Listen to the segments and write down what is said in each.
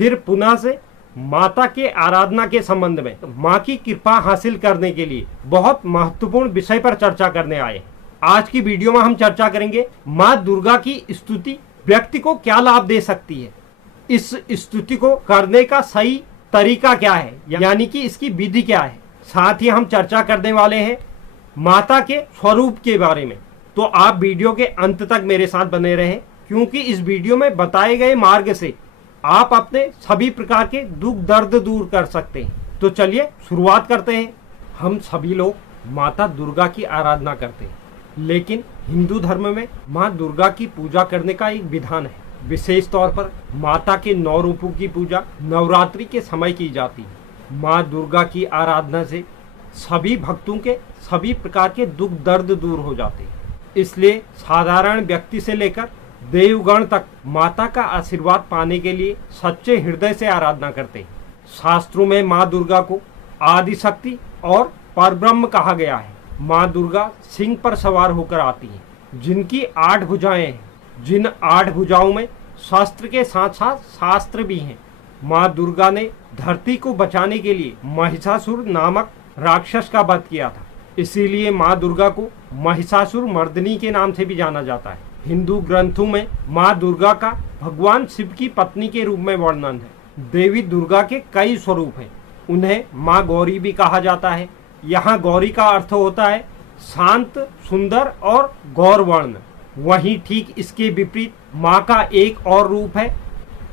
फिर पुनः से माता के आराधना के संबंध में माँ की कृपा हासिल करने के लिए बहुत महत्वपूर्ण विषय पर चर्चा करने आए। आज की वीडियो में हम चर्चा करेंगे माँ दुर्गा की स्तुति व्यक्ति को क्या लाभ दे सकती है, इस स्तुति को करने का सही तरीका क्या है, यानी कि इसकी विधि क्या है। साथ ही हम चर्चा करने वाले हैं माता के स्वरूप के बारे में। तो आप वीडियो के अंत तक मेरे साथ बने रहें, क्योंकि इस वीडियो में बताए गए मार्ग से आप अपने सभी प्रकार के दुख दर्द दूर कर सकते हैं। तो चलिए शुरुआत करते हैं। हम सभी लोग माता दुर्गा की आराधना करते हैं, लेकिन हिंदू धर्म में माँ दुर्गा की पूजा करने का एक विधान है। विशेष तौर पर माता के 9 रूपों की पूजा नवरात्रि के समय की जाती है। माँ दुर्गा की आराधना से सभी भक्तों के सभी प्रकार के दुख दर्द दूर हो जाते हैं। इसलिए साधारण व्यक्ति से लेकर देवगण तक माता का आशीर्वाद पाने के लिए सच्चे हृदय से आराधना करते हैं। शास्त्रों में माँ दुर्गा को आदि शक्ति और परब्रह्म कहा गया है। माँ दुर्गा सिंह पर सवार होकर आती हैं, जिनकी 8 भुजाएं हैं। जिन 8 भुजाओं में शस्त्र के साथ साथ शास्त्र भी हैं। माँ दुर्गा ने धरती को बचाने के लिए महिषासुर नामक राक्षस का वध किया था। इसीलिए माँ दुर्गा को महिषासुर मर्दिनी के नाम से भी जाना जाता है। हिंदू ग्रंथों में माँ दुर्गा का भगवान शिव की पत्नी के रूप में वर्णन है। देवी दुर्गा के कई स्वरूप हैं। उन्हें माँ गौरी भी कहा जाता है। यहाँ गौरी का अर्थ होता है शांत, सुंदर और गौरवर्ण। वहीं ठीक इसके विपरीत माँ का एक और रूप है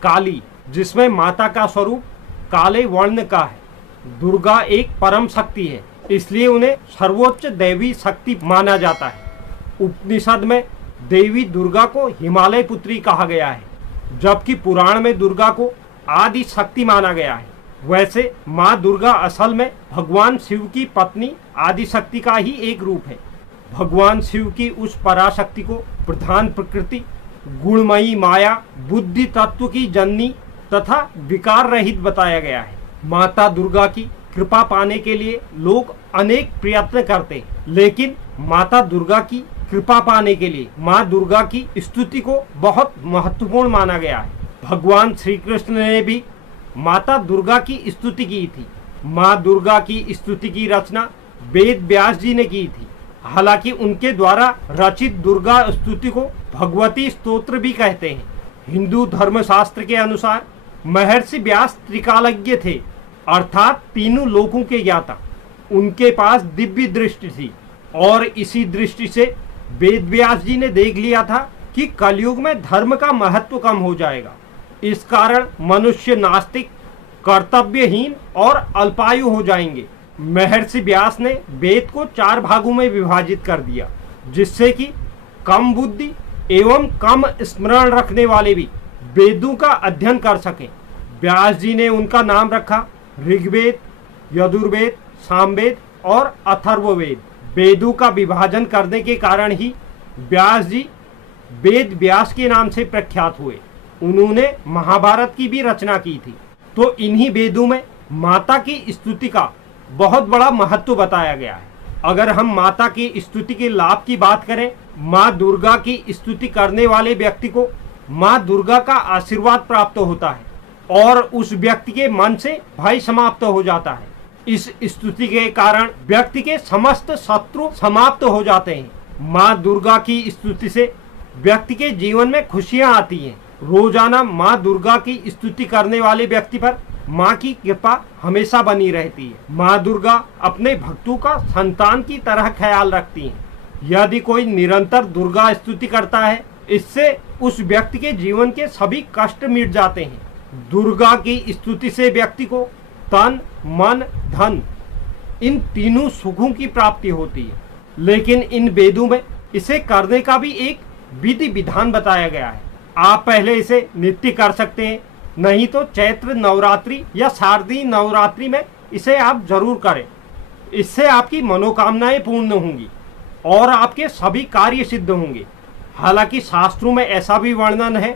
काली, जिसमें माता का स्वरूप काले वर्ण का है। दुर्गा एक परम शक्ति है, इसलिए उन्हें सर्वोच्च देवी शक्ति माना जाता है। उपनिषद में देवी दुर्गा को हिमालय पुत्री कहा गया है, जबकि पुराण में दुर्गा को आदि शक्ति माना गया है। वैसे माँ दुर्गा असल में भगवान शिव की पत्नी आदि शक्ति का ही एक रूप है। भगवान शिव की उस पराशक्ति को प्रधान प्रकृति, गुणमयी माया, बुद्धि तत्व की जननी तथा विकार रहित बताया गया है। माता दुर्गा की कृपा पाने के लिए लोग अनेक प्रयत्न करते हैं, लेकिन माता दुर्गा की कृपा पाने के लिए माँ दुर्गा की स्तुति को बहुत महत्वपूर्ण माना गया है। भगवान श्री कृष्ण ने भी माता दुर्गा की स्तुति की थी। माँ दुर्गा की स्तुति की रचना वेद व्यास जी ने की थी। हालांकि उनके द्वारा रचित दुर्गा स्तुति को भगवती स्तोत्र भी कहते हैं। हिंदू धर्मशास्त्र के अनुसार महर्षि व्यास त्रिकालज्ञ थे, अर्थात तीनों लोकों के ज्ञाता। उनके पास दिव्य दृष्टि थी और इसी दृष्टि से वेद व्यास जी ने देख लिया था कि कलयुग में धर्म का महत्व कम हो जाएगा। इस कारण मनुष्य नास्तिक, कर्तव्यहीन और अल्पायु हो जाएंगे। महर्षि व्यास ने वेद को 4 भागों में विभाजित कर दिया, जिससे कि कम बुद्धि एवं कम स्मरण रखने वाले भी वेदों का अध्ययन कर सकें। व्यास जी ने उनका नाम रखा ऋग्वेद, यजुर्वेद, सामवेद और अथर्ववेद। वेदों का विभाजन करने के कारण ही व्यास जी वेद व्यास के नाम से प्रख्यात हुए। उन्होंने महाभारत की भी रचना की थी। तो इन्हीं वेदों में माता की स्तुति का बहुत बड़ा महत्व बताया गया है। अगर हम माता की स्तुति के लाभ की बात करें, माँ दुर्गा की स्तुति करने वाले व्यक्ति को माँ दुर्गा का आशीर्वाद प्राप्त होता है और उस व्यक्ति के मन से भय समाप्त हो जाता है। इस स्तुति के कारण व्यक्ति के समस्त शत्रु समाप्त हो जाते हैं। माँ दुर्गा की स्तुति से व्यक्ति के जीवन में खुशियाँ आती हैं। रोजाना माँ दुर्गा की स्तुति करने वाले व्यक्ति पर माँ की कृपा हमेशा बनी रहती है। माँ दुर्गा अपने भक्तों का संतान की तरह ख्याल रखती हैं। यदि कोई निरंतर दुर्गा स्तुति करता है, इससे उस व्यक्ति के जीवन के सभी कष्ट मिट जाते हैं। दुर्गा की स्तुति से व्यक्ति को तन, मन, धन इन तीनों सुखों की प्राप्ति होती है। लेकिन इन वेदों में इसे करने का भी एक विधि विधान बताया गया है। आप पहले इसे नित्य कर सकते हैं, नहीं तो चैत्र नवरात्रि या शारदीय नवरात्रि में इसे आप जरूर करें। इससे आपकी मनोकामनाएं पूर्ण होंगी और आपके सभी कार्य सिद्ध होंगे। हालांकि शास्त्रों में ऐसा भी वर्णन है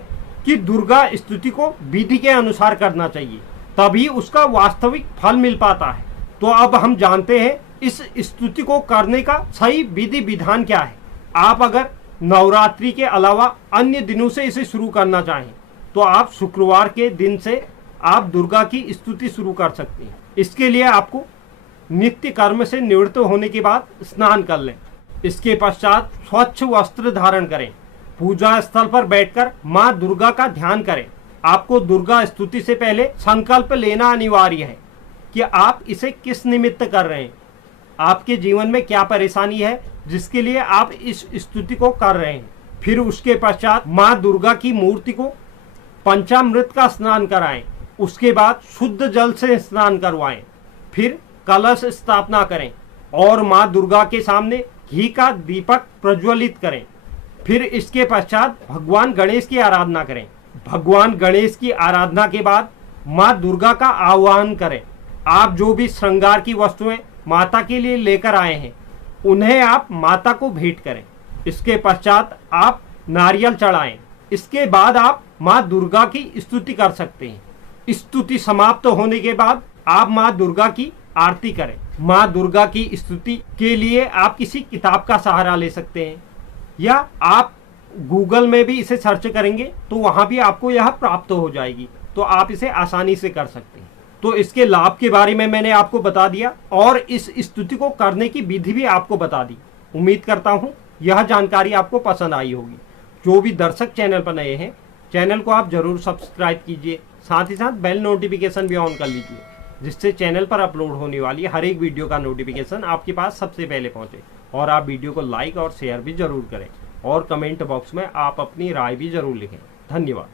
कि दुर्गा स्तुति को विधि के अनुसार करना चाहिए, तभी उसका वास्तविक फल मिल पाता है। तो अब हम जानते हैं इस स्तुति को करने का सही विधि विधान क्या है। आप अगर नवरात्रि के अलावा अन्य दिनों से इसे शुरू करना चाहें तो आप शुक्रवार के दिन से आप दुर्गा की स्तुति शुरू कर सकते हैं। इसके लिए आपको नित्य कर्म से निवृत्त होने के बाद स्नान कर लें। इसके पश्चात स्वच्छ वस्त्र धारण करें। पूजा स्थल पर बैठकर माँ दुर्गा का ध्यान करें। आपको दुर्गा स्तुति से पहले संकल्प लेना अनिवार्य है कि आप इसे किस निमित्त कर रहे हैं, आपके जीवन में क्या परेशानी है जिसके लिए आप इस स्तुति को कर रहे हैं। फिर उसके पश्चात माँ दुर्गा की मूर्ति को पंचामृत का स्नान कराएं। उसके बाद शुद्ध जल से स्नान करवाएं। फिर कलश स्थापना करें और माँ दुर्गा के सामने घी का दीपक प्रज्वलित करें। फिर इसके पश्चात भगवान गणेश की आराधना करें। भगवान गणेश की आराधना के बाद माँ दुर्गा का आह्वान करें। आप जो भी श्रृंगार की वस्तुएं माता के लिए लेकर आए हैं उन्हें आप माता को भेंट करें। इसके पश्चात आप नारियल चढ़ाएं। इसके बाद आप माँ दुर्गा की स्तुति कर सकते हैं। स्तुति समाप्त होने के बाद आप माँ दुर्गा की आरती करें। माँ दुर्गा की स्तुति के लिए आप किसी किताब का सहारा ले सकते हैं या आप गूगल में भी इसे सर्च करेंगे तो वहां भी आपको यह प्राप्त हो जाएगी, तो आप इसे आसानी से कर सकते हैं। तो इसके लाभ के बारे में मैंने आपको बता दिया और इस स्तुति को करने की विधि भी आपको बता दी। उम्मीद करता हूं यह जानकारी आपको पसंद आई होगी। जो भी दर्शक चैनल पर नए हैं, चैनल को आप जरूर सब्सक्राइब कीजिए, साथ ही साथ बेल नोटिफिकेशन भी ऑन कर लीजिए, जिससे चैनल पर अपलोड होने वाली हर एक वीडियो का नोटिफिकेशन आपके पास सबसे पहले पहुंचे। और आप वीडियो को लाइक और शेयर भी जरूर करें और कमेंट बॉक्स में आप अपनी राय भी जरूर लिखें। धन्यवाद।